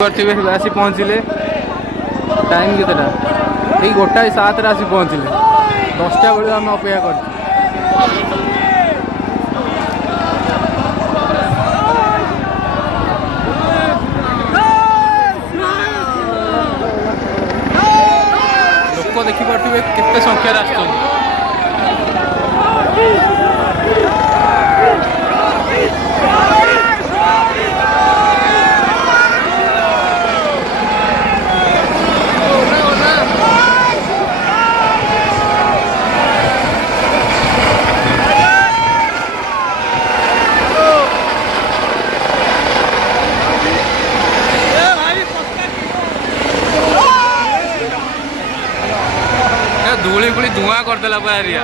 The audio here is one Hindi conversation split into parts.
आसी पहुँचले टाइम केतटा ये 1:07 आसी पहुँचले 10टा बेलू आम अपेक्षा कर लोक देखिपे केते संख्यार आसुन धूली फूली धुआं करदेला पूरा एरिया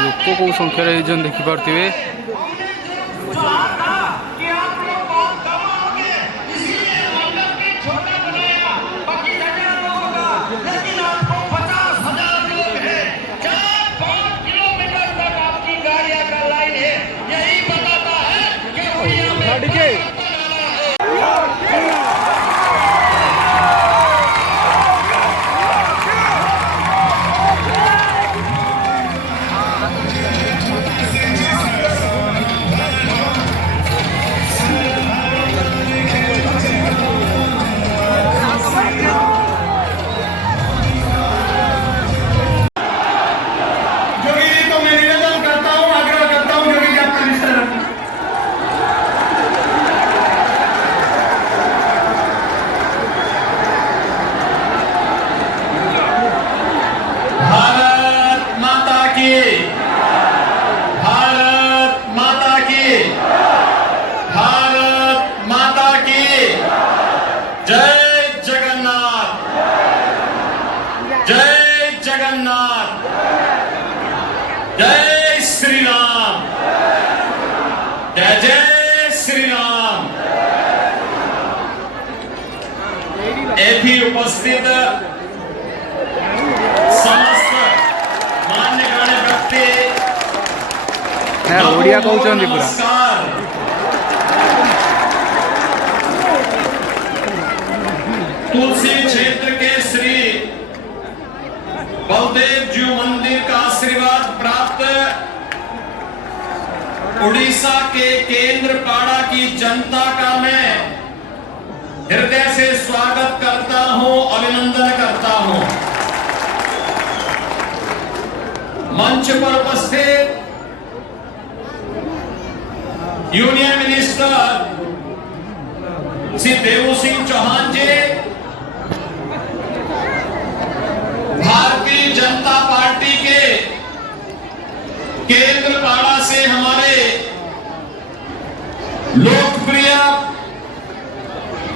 लोक कौ संख्यार देखिपे जय श्री राम जय जय श्री राम। एथी उपस्थित समस्त मान्यगण्य व्यक्ति ओडिया कहते पूरा तुलसी क्षेत्र के श्री बलदेव जी मंदिर का आशीर्वाद प्राप्त उड़ीसा के केंद्रपाड़ा की जनता का मैं हृदय से स्वागत करता हूं, अभिनंदन करता हूं। मंच पर उपस्थित यूनियन मिनिस्टर श्री देवू सिंह चौहान जी, भारतीय जनता पार्टी के केंद्रपाड़ा से हमारे लोकप्रिय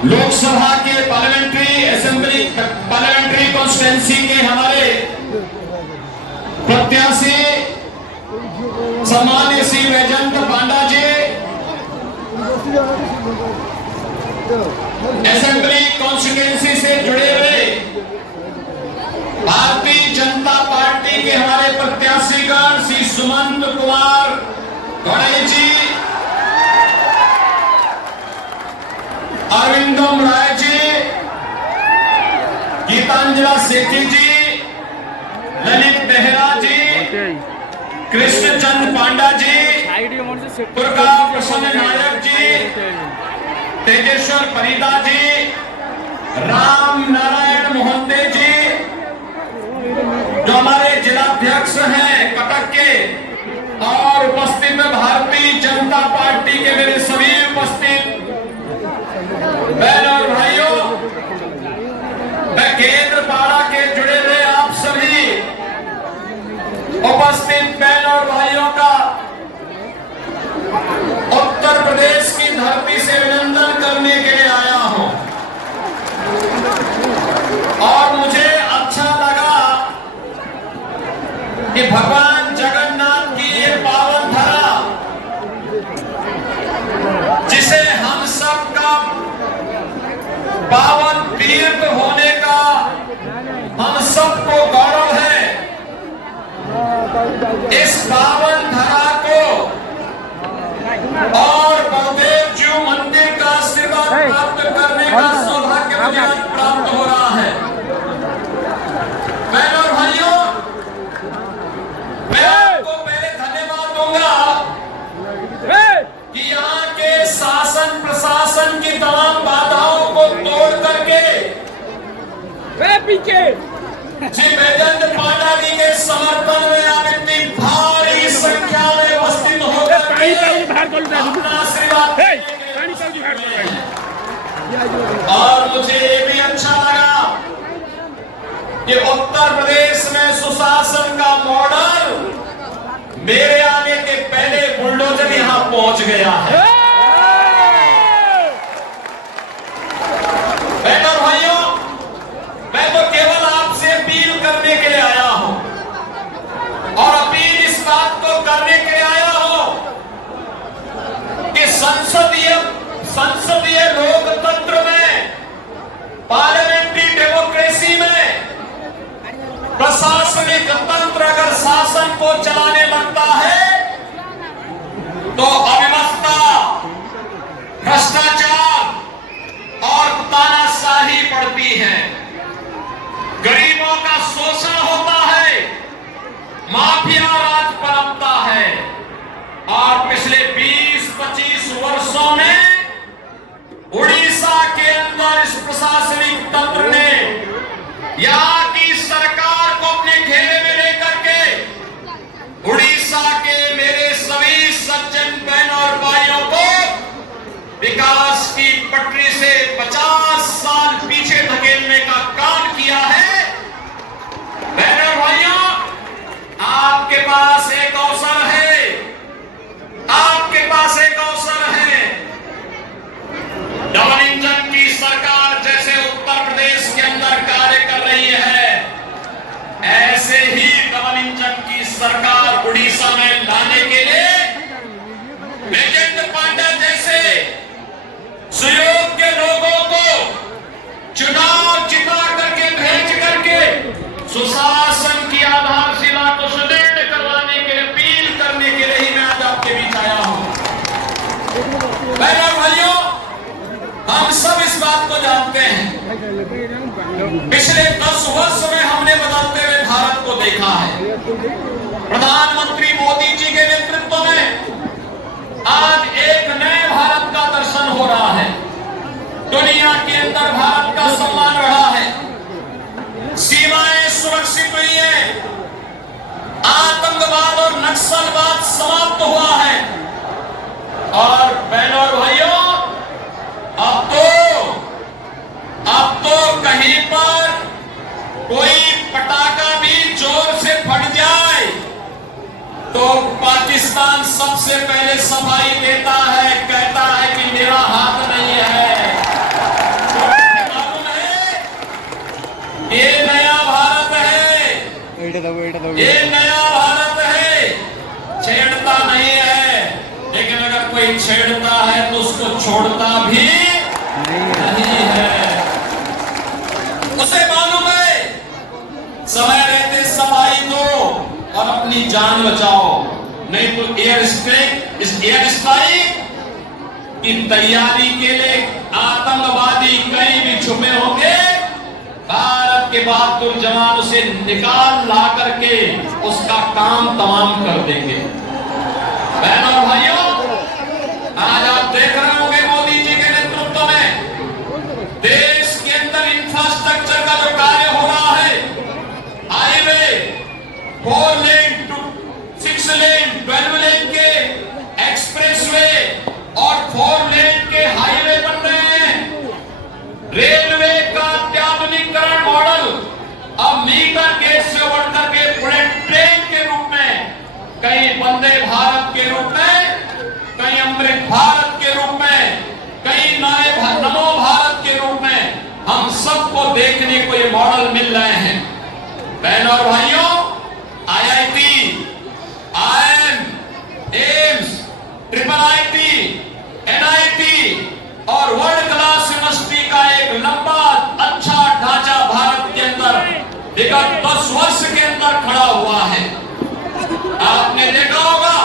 लोकसभा के पार्लियामेंट्री कॉन्स्टिट्यूंसी के हमारे प्रत्याशी सम्माननीय श्री वैजयंत पांडा जी, असेंबली कॉन्स्टिट्यूंसी से जुड़े हुए भारतीय जनता पार्टी के हमारे प्रत्याशीगण श्री सुमंत कुमार गणेश जी, अरविंदम राय जी, गीतांजला सेठी जी, ललित बेहरा जी, कृष्णचंद पांडा जी, दुर्गा प्रसन्न नायक जी, तेजेश्वर परिदा जी, राम नारायण मोहंते जी, जो हमारे जिलाध्यक्ष हैं कटक के, और उपस्थित भारतीय जनता पार्टी के मेरे सभी उपस्थित बहन और भाइयों, मैं केंद्रपाड़ा के जुड़े हुए आप सभी उपस्थित बहन और भाइयों का उत्तर प्रदेश की धरती से अभिनंदन करने के लिए आया हूं। और मुझे अच्छा लगा कि भगवान जगन्नाथ की ये पावन धरा, जिसे हम सब का पावन तीर्थ होने का हम सबको गौरव है, इस पावन धरा को शासन प्रशासन की तमाम बाधाओं को तोड़ करके बेजंग पांडा जी के समर्थन में आप इतनी भारी संख्या में उपस्थित होकर अपना आशीर्वाद और मुझे ये भी अच्छा लगा कि उत्तर प्रदेश में सुशासन का मॉडल मेरे आने के पहले बुलडोजर यहां पहुंच गया है। बहनों भाइयों, मैं तो केवल आपसे अपील करने के लिए आया हूं और अपील इस बात को करने के लिए आया हूं कि संसदीय लोकतंत्र में, पार्लियामेंट्री डेमोक्रेसी में प्रशासनिक तंत्र अगर शासन को चलाने लगता है तो अव्यवस्था, भ्रष्टाचार और तानाशाही बढ़ती है, गरीबों का शोषण होता है, माफिया राज पनपता है। और पिछले 20-25 वर्षों में उड़ीसा के अंदर इस प्रशासनिक तंत्र ने यहां की सरकार को अपने घेरे में लेकर के उड़ीसा के मेरे सभी सज्जन बहन और भाइयों को विकास की पटरी से 50 साल पीछे धकेलने का काम किया है। बहनों भाइयों, आपके पास एक अवसर है, आपके पास एक अवसर है। डबल इंजन की सरकार जैसे उत्तर प्रदेश के अंदर कार्य कर रही है, ऐसे ही डबल इंजन की सरकार उड़ीसा में लाने के लिए बेजंग पांडा जैसे सुयोग्य लोगों को चुनाव जिता करके भेज करके सुशासन की आधारशिला को सुदृढ़ करवाने के लिए अपील करने के लिए ही मैं आज आपके बीच आया हूं। बहनों भाइयों, हम सब इस बात को जानते हैं, पिछले 10 वर्ष में हमने बदलते हुए भारत को देखा है। प्रधानमंत्री मोदी जी के नेतृत्व में आज एक नए भारत का दर्शन हो रहा है। दुनिया के अंदर भारत का सम्मान बढ़ा है, सीमाएं सुरक्षित हुई है, आतंकवाद और नक्सलवाद समाप्त हुआ है। और बहनों और भाइयों, अब तो कहीं पर कोई पटाखा भी जोर से फट जाए तो पाकिस्तान सबसे पहले सफाई देता है, कहता है कि मेरा हाथ नहीं है। मालूम है, ये नया भारत है, ये नया भारत है, छेड़ता नहीं है, लेकिन अगर कोई छेड़ता है तो उसको छोड़ता भी नहीं है। उसे मालूम है समय रहते सफाई दो और अपनी जान बचाओ, नहीं तो एयर स्ट्राइक की तैयारी के लिए आतंकवादी कहीं भी छुपे होंगे, भारत के बहादुर जवान उसे निकाल ला करके उसका काम तमाम कर देंगे। बहनों और भाइयों, आज आप देख रहे होंगे मोदी जी के नेतृत्व में देश के अंदर इंफ्रास्ट्रक्चर का जो कार्य हो रहा है, हाईवे 4 लेन, 6 लेन, 12 लेन के एक्सप्रेसवे और 4 लेन के हाईवे बन रहे हैं। रेलवे का अत्याधुनिकीकरण मॉडल अब मीटर गेज से बढ़कर के बुलेट ट्रेन के रूप में, कहीं वंदे भारत के रूप में, कहीं अमृत भारत के रूप में, कहीं नमो भारत के रूप में हम सबको देखने को ये मॉडल मिल रहे हैं। बहनों और भाइयों, IIT, IIM, AIIMS, IIIT, NIT और वर्ल्ड क्लास यूनिवर्सिटी का एक लंबा अच्छा ढांचा भारत के अंदर विगत 10 वर्ष के अंदर खड़ा हुआ है। आपने देखा होगा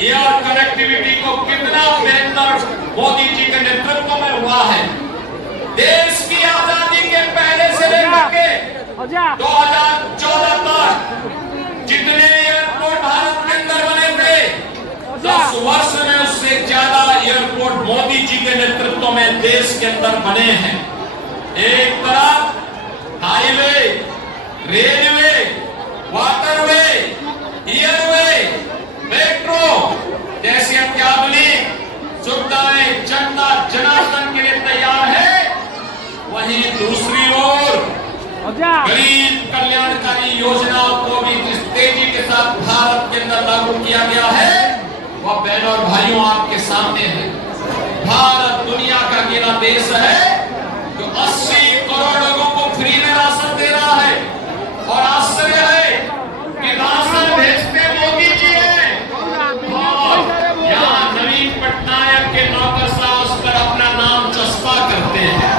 एयर कनेक्टिविटी को कितना बेहतर मोदी जी के नेतृत्व में हुआ है। देश की आजादी के पहले से लेकर के 2014 तक जितने एयरपोर्ट भारत के अंदर बने थे, 10 वर्ष में उससे ज्यादा एयरपोर्ट मोदी मोदी जी के नेतृत्व में देश के अंदर बने हैं। एक तरफ highway, railway, waterway, airway, metro जैसी अत्याधुनिक सुविधाएं जनता जनार्दन के लिए तैयार है। वहीं दूसरी ओर गरीब कल्याणकारी योजनाओं को भी जिस तेजी के साथ भारत के अंदर लागू किया गया है वह बहनों और भाइयों आपके सामने है। भारत दुनिया का अकेला देश है जो 80 करोड़ लोगों को फ्री में राशन दे रहा है। और आश्चर्य है कि राशन भेजते मोदी जी हैं और यहाँ नवीन पटनायक के नौकरशाह उस पर अपना नाम चस्पा करते हैं।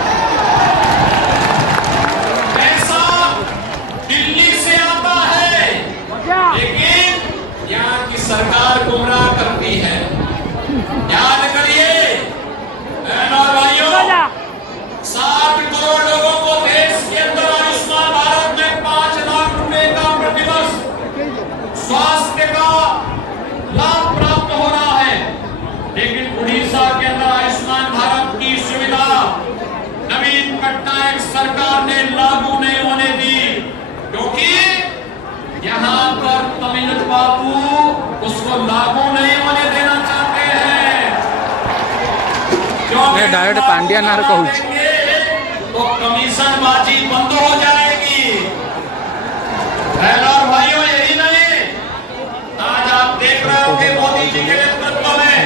पैसा दिल्ली से आता है लेकिन यहाँ की सरकार गुमराह करती है। याद करिए और भाइयों, 60 करोड़ लोगों को देश के अंदर आयुष्मान भारत में 5 लाख रुपए का प्रतिवर्ष स्वास्थ्य का लाभ प्राप्त हो रहा है। लेकिन उड़ीसा के अंदर आयुष्मान भारत की सुविधा नवीन पटनायक सरकार ने लागू नहीं होने दी क्योंकि यहाँ पर तमिल बाबू उसको लागू नहीं होने देना चाहते हैं। डायरेक्ट पांड्या नार कहूँ तो कमीशन बाजी बंद हो जाएगी। और भाइयों यही नहीं, आज आप देख रहे हो कि मोदी जी के नेतृत्व में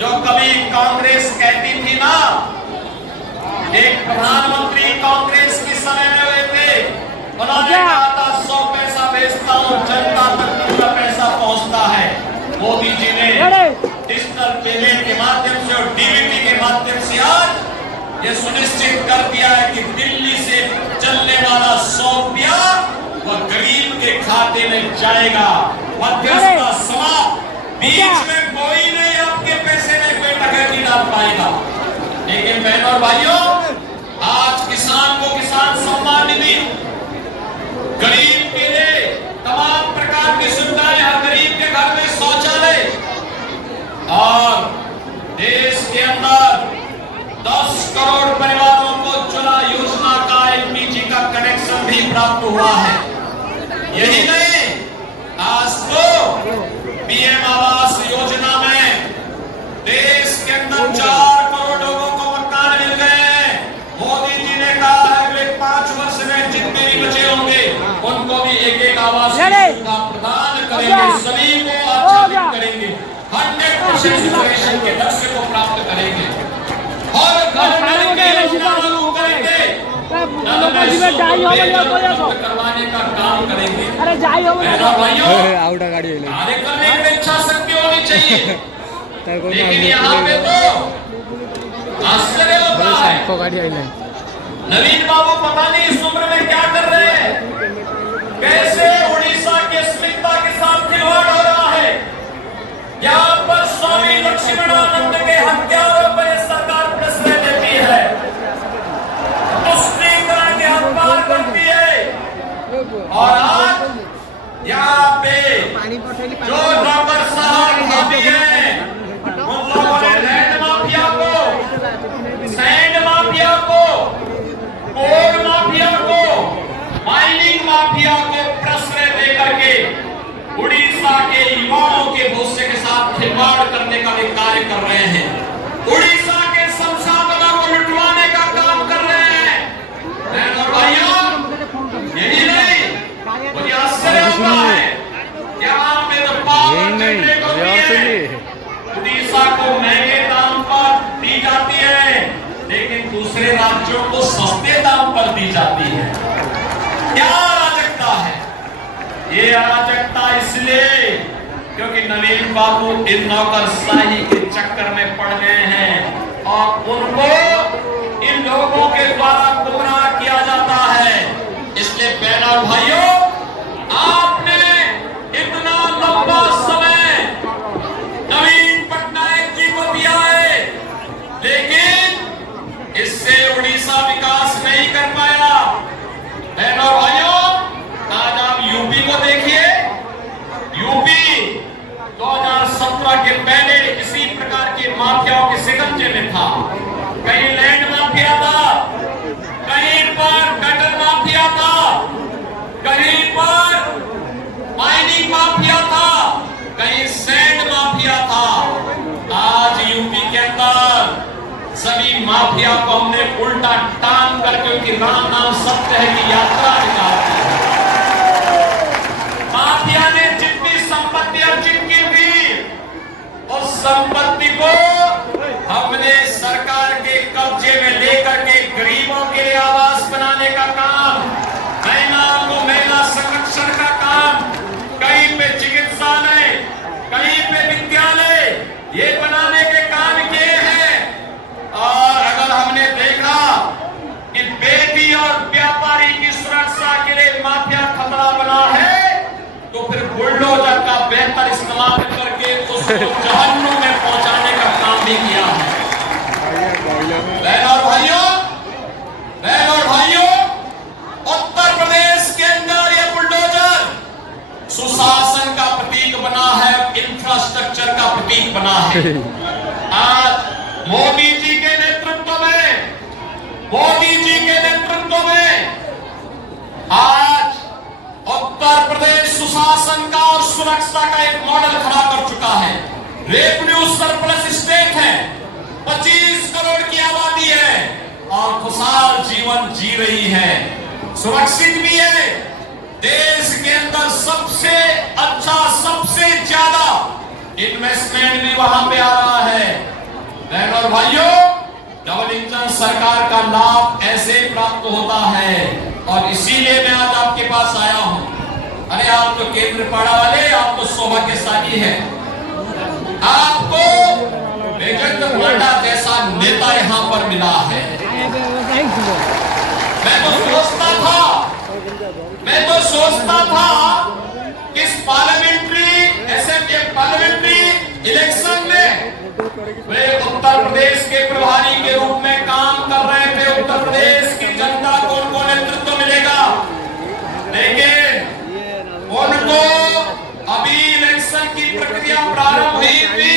जो कभी कांग्रेस कहती थी ना, एक प्रधानमंत्री कांग्रेस के समय में हुए थे, उन्होंने कहा था 100 पैसा भेजता हूँ जनता तक पूरा पैसा पहुँचता है। मोदी जी ने डिजिटल पेमेंट के माध्यम से और डीबीटी के माध्यम से आज ये सुनिश्चित कर दिया है कि दिल्ली से चलने वाला 100 रुपया वह गरीब के खाते में जाएगा। मध्यस्थता समाप्त, बीच में कोई नहीं आपके पैसे में कोई डकैती डाल पाएगा। लेकिन बहनों और भाइयों, आज किसान को किसान सम्मान निधि, गरीब के लिए तमाम प्रकार की सुविधाएं, हर गरीब के घर में शौचालय और देश के अंदर 10 करोड़ परिवारों को उज्ज्वला योजना का एलपीजी का कनेक्शन भी प्राप्त हुआ है। यही नहीं, आज तो पीएम आवास योजना में देश के अंदर 4 करोड़ लोगों को मकान मिल गए हैं। मोदी जी ने कहा है अगले 5 वर्ष में जितने भी बचे होंगे उनको भी एक आवास सुविधा प्रदान करेंगे, सभी को आच्छादित करेंगे, 100% रिजर्वेशन के लक्ष्य को प्राप्त करेंगे और करवाने का काम करेंगे। कार्य करने की इच्छा शक्ति होनी चाहिए। लेकिन यहाँ पे तो आश्चर्य होता है, नवीन बाबू पता नहीं इस उम्र में क्या कर रहे हैं, कैसे उड़ीसा के स्मिता के साथ खिलवाड़ हो रहा है। यहाँ पर स्वामी लक्ष्मणानंद के हत्यारों पर सरकार प्रश्रय देती है, तुष्टीकरण के हत्यार करती है। और आज यहाँ पे जो नौकरशाह भाभी हैं उन लोगों ने लैंड माफिया को, सैंड माफिया को, कोल माफिया को, माइनिंग माफिया को प्रश्रय देकर के उड़ीसा के युवाओं के भविष्य के साथ खिलवाड़ करने का भी कार्य कर रहे हैं। उड़ीसा के संसाधनों को लुटवाने का काम कर रहे हैं। और भाइयों, यही नहीं, मुझे आश्चर्य होता है यहाँ पे तो पावर जनरेट होती है, उड़ीसा को महंगे दाम पर दी जाती है लेकिन दूसरे राज्यों को सस्ते दाम पर दी जाती है। क्या अराजकता है ये? अराजकता इसलिए क्योंकि नवीन बाबू इन नौकरशाही के चक्कर में पड़ गए हैं और उनको इन लोगों के द्वारा गुमराह किया जाता है। इसलिए बहनों और भाइयों, आपने इतना लंबा समय नवीन पटनायक जी को दिया है लेकिन इससे उड़ीसा विकास नहीं कर पाया। बहनों और भाइयों, आज आप यूपी को देखिए, यूपी 2017 के पहले इसी प्रकार के माफियाओं के शिकंजे की माफिया को हमने उल्टा टांग करके उनकी राम नाम सत्य है की यात्रा निकाल दी। माफिया ने जितनी संपत्ति अर्जित की थी उस संपत्ति को हमने सरकार के कब्जे में लेकर के गरीबों के लिए आवास बनाने का काम, महिलाओं को महिला संरक्षण का काम, कहीं पे चिकित्सालय, कहीं पे विद्यालय ये बनाने के काम किए हैं। और अगर हमने देखा कि बेटी और व्यापारी की सुरक्षा के लिए माफिया खतरा बना है तो फिर बुलडोजर का बेहतर इस्तेमाल करके उसको जहन्नुम में पहुंचाने का काम भी किया है। बहन और भाइयों, उत्तर प्रदेश के अंदर यह बुलडोजर सुशासन का प्रतीक बना है, इंफ्रास्ट्रक्चर का प्रतीक बना है। आज मोदी जी के नेतृत्व में आज उत्तर प्रदेश सुशासन का और सुरक्षा का एक मॉडल खड़ा कर चुका है। रेवेन्यू सरप्लस स्टेट है, 25 करोड़ की आबादी है और खुशहाल जीवन जी रही है, सुरक्षित भी है। देश के अंदर सबसे अच्छा, सबसे ज्यादा इन्वेस्टमेंट भी वहां पे आ रहा है। बहन और भाइयों, डबल इंजन सरकार का लाभ ऐसे प्राप्त होता है और इसीलिए मैं आज आपके पास आया हूं। अरे आप तो केंद्रपाड़ा वाले, आप तो सौभाग्यशाली हैं, आपको बेजंत पांडा जैसा नेता यहां पर मिला है। मैं तो सोचता था इस पार्लियामेंट्री इलेक्शन में वे उत्तर प्रदेश के प्रभारी के रूप में काम कर रहे थे। उत्तर प्रदेश की जनता को उनको नेतृत्व मिलेगा, लेकिन उनको अभी इलेक्शन की प्रक्रिया प्रारंभ हुई थी।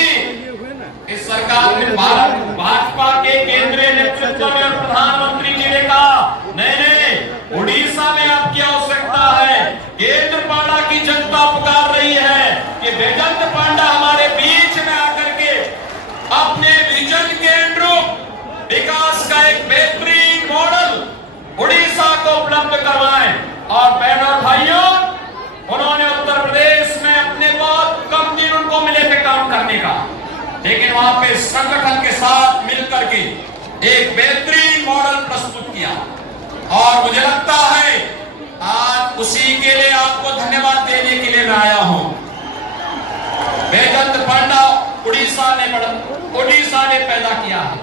इस सरकार में भाजपा के केंद्रीय नेतृत्व में और प्रधानमंत्री जी ने कहा नहीं, उड़ीसा में आपकी आवश्यकता है। केंद्रपाड़ा की जनता पुकार रही है कि बेजंत पांडा हमारे बीच में आकर के अपने विजन के अनुरूप विकास का एक बेहतरीन मॉडल उड़ीसा को उपलब्ध करवाएं। और बहनों और भाइयों, उन्होंने उत्तर प्रदेश में अपने बहुत कम दिन उनको मिले थे काम करने का, लेकिन वहां पे संगठन के साथ मिलकर के एक बेहतरीन मॉडल प्रस्तुत किया। और मुझे लगता है आज उसी के लिए आपको धन्यवाद देने के लिए मैं आया हूं। बेजंत पांडा उड़ीसा ने पैदा किया है,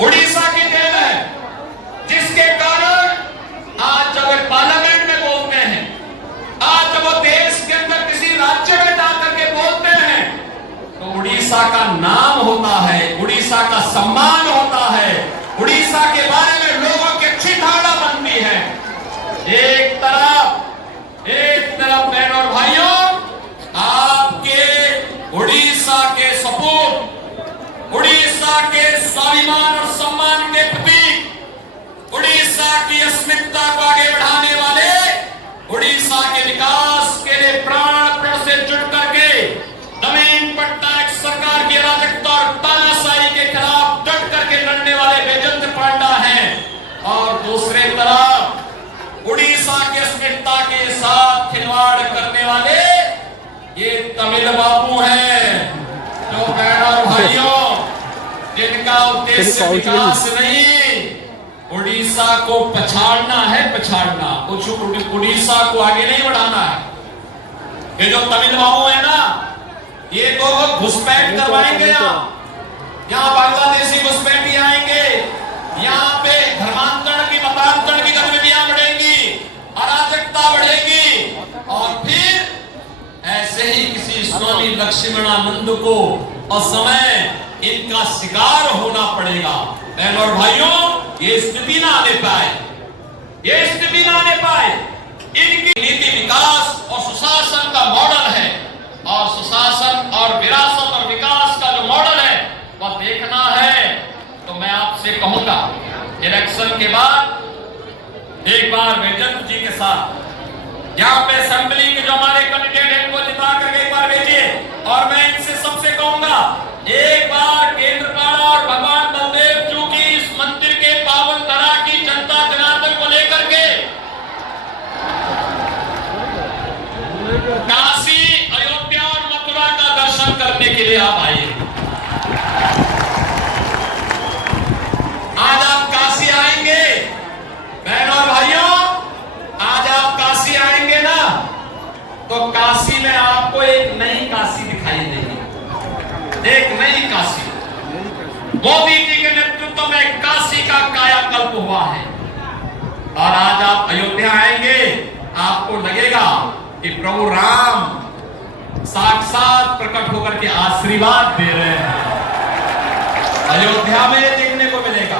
उड़ीसा की देन है, जिसके कारण आज जब वे पार्लियामेंट में बोलते हैं, आज जब वो देश के अंदर किसी राज्य में जाकर के बोलते हैं तो उड़ीसा का नाम होता है, उड़ीसा का सम्मान होता है, उड़ीसा के बारे में लोगों की अच्छी धारणा बनती है। एक तरफ बहन और भाइयों, आपके उड़ीसा के सपूत, उड़ीसा के स्वाभिमान और सम्मान के प्रतीक, उड़ीसा की अस्मिता को आगे बढ़ाने वाले, उड़ीसा के विकास के लिए प्राण से जुट करके नवीन पटनायक सरकार की अराजकता और तानाशाही के खिलाफ डट करके लड़ने वाले बेजंत पांडा हैं। और दूसरे तरफ उड़ीसा की अस्मिता के साथ खिलवाड़ करने वाले ये तमिल बाबू हैं, जो बहन और भाइयों, जिनका उद्देश्य विकास नहीं, उड़ीसा को पछाड़ना है, कुछ उड़ीसा को आगे नहीं बढ़ाना है। ये जो तमिल बाबू है ना, ये तो घुसपैठ करवाएंगे, यहाँ बांग्लादेशी घुसपैठी आएंगे, यहाँ पे धर्मांतरण की मतांतरण की गतिविधियां बढ़ेंगी, अराजकता बढ़ेगी और फिर ऐसे ही किसी स्वामी लक्ष्मणानंद को असमय इनका शिकार होना पड़ेगा। बहन और भाइयों, ये स्थिति ना आने पाए, इनकी नीति विकास और सुशासन का मॉडल है, और सुशासन और विरासत और विकास का जो मॉडल है वह देखना है। तो मैं आपसे कहूंगा, इलेक्शन के बाद एक बार बेजंत जी के साथ यहाँ पे असेंबली के जो हमारे कैंडिडेट हैं उनको जिता करके एक बार भेजिए। और मैं इनसे सबसे कहूंगा, एक बार केंद्रपाड़ा और भगवान बलदेव जी की आप आइए। आज आप काशी आएंगे बहनों और भाइयों, आज आप काशी आएंगे ना, तो काशी में आपको एक नई काशी दिखाई देगी, एक नई काशी। मोदी जी के नेतृत्व में काशी का कायाकल्प हुआ है। और आज आप अयोध्या आएंगे, आपको लगेगा कि प्रभु राम साक्षात प्रकट होकर के आशीर्वाद दे रहे हैं। अयोध्या में देखने को मिलेगा।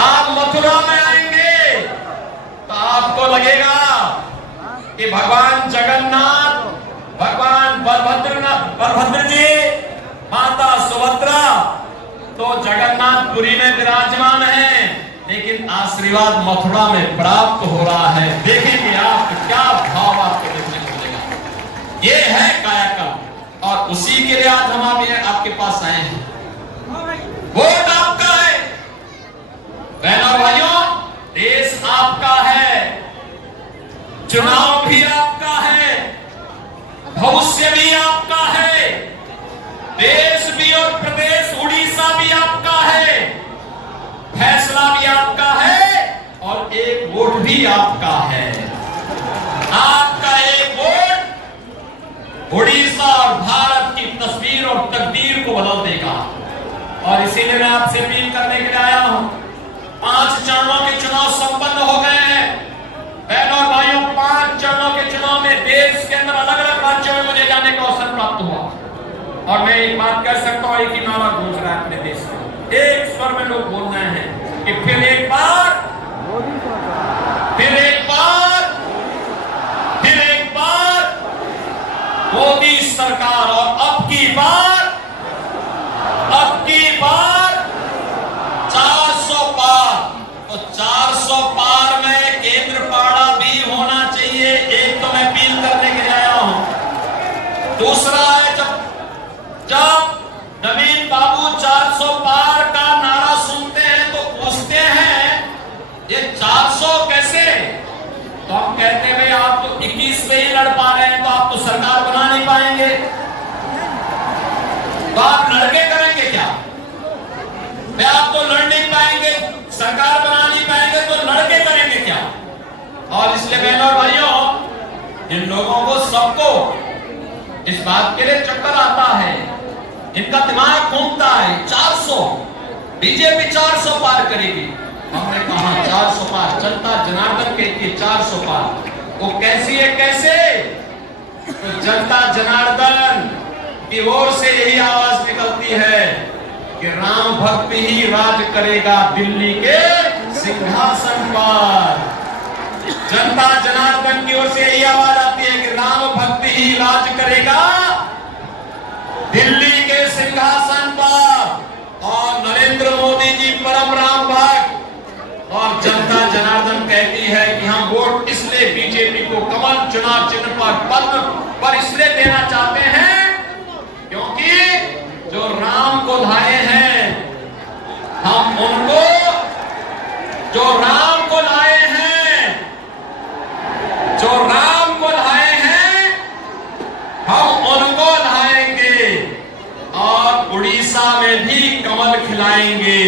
आप मथुरा में आएंगे तो आपको लगेगा कि भगवान जगन्नाथ, भगवान बलभद्र जी, माता सुभद्रा तो जगन्नाथपुरी में विराजमान है, लेकिन आशीर्वाद मथुरा में प्राप्त हो रहा है। देखेंगे आप क्या भाव आपको देखने को मिलेगा। ये है कायाकल्प, और उसी के लिए आज हम आपके पास आए हैं। वोट आपका है बहनों और भाइयों, देश आपका है, चुनाव भी आपका है, भविष्य भी आपका है, देश भी और प्रदेश उड़ीसा भी आपका है, फैसला भी आपका है, और एक वोट भी आपका है। आपका एक वोट उड़ीसा और भारत की तस्वीर और तकदीर को बदल देगा। और इसीलिए मैं आपसे अपील करने के लिए आया हूं। 5 चरणों के चुनाव संपन्न हो गए हैं बहनों और भाइयों। 5 चरणों के चुनाव में देश के अंदर अलग अलग राज्यों में मुझे जाने का अवसर प्राप्त हुआ, और मैं एक बात कह सकता हूं, एक ही नारा गूंज रहा है अपने देश में, एक स्वर में लोग बोल रहे हैं कि फिर एक बार, फिर एक बार, फिर एक बार मोदी सरकार। और अब की बार 400 पार। तो 400 पार में केंद्र पाड़ा भी होना चाहिए। एक तो मैं अपील करने के लिए आया हूं। दूसरा है, जब नवीन बाबू 400 पार का नारा सुनते हैं तो पूछते हैं ये 400 कैसे? तो हम कहते हैं भाई आप तो 21 में ही लड़ पा रहे हैं, तो आप तो सरकार बना नहीं पाएंगे, तो आप लड़के करेंगे क्या? मैं आप तो लड़ नहीं पाएंगे, सरकार बना नहीं पाएंगे, तो लड़के करेंगे क्या? और इसलिए बहनों और भाइयों, इन लोगों को सबको इस बात के लिए चक्कर आता है, इनका दिमाग घूमता है। 400 बीजेपी 400 पार करेगी। हमने कहा 400 पार, जनता जनार्दन कहती है 400 पार। वो कैसी है, कैसे? तो जनता जनार्दन की ओर से यही आवाज निकलती है कि राम भक्त ही राज करेगा दिल्ली के सिंहासन पर। जनता जनार्दन की ओर से यही आवाज आती है कि राम भक्त ही राज करेगा दिल्ली के सिंहासन पर। और नरेंद्र मोदी जी परम राम भक्त, और जनता जनार्दन कहती है कि हम वोट इसलिए बीजेपी को कमल चुनाव चिन्ह पर पद्म पर इसलिए देना चाहते हैं क्योंकि जो राम को लाए हैं, हम उनको, जो राम को लाए हैं, जो राम को लाए हैं, हम उनको लाएंगे और उड़ीसा में भी कमल खिलाएंगे।